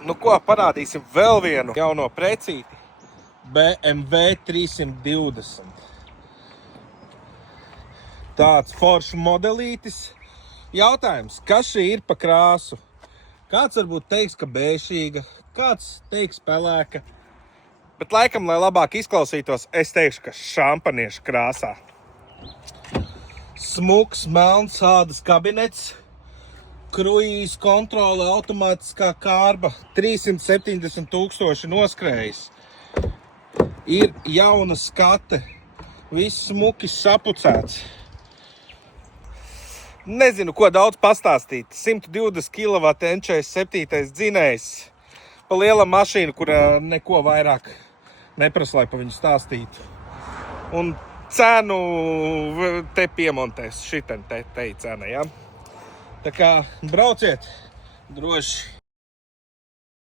Nu ko, parādīsim vēl vienu jauno precīti. BMW 320. Tāds foršs modelītis. Jautājums, kas šī ir pa krāsu? Kāds varbūt teiks, ka bēšīga, kāds teiks pelēka. Bet laikam, lai labāk izklausītos, es teikšu, ka šampaniešu krāsā. Smuks, melns ādas kabinets, kruīz kontrole, automātiskā kārba, 370 000 noskrējis. Ir jauna skate, viss smuki sapucēts. Nezinu, ko daudz pastāstīt. 120 kW N47 dzinējs. Pa liela mašīna, kura neko vairāk neprasa, lai pa viņu stāstītu. Un cenu te piemontēs. Šiten te cena, ja? Tā kā brauciet droši.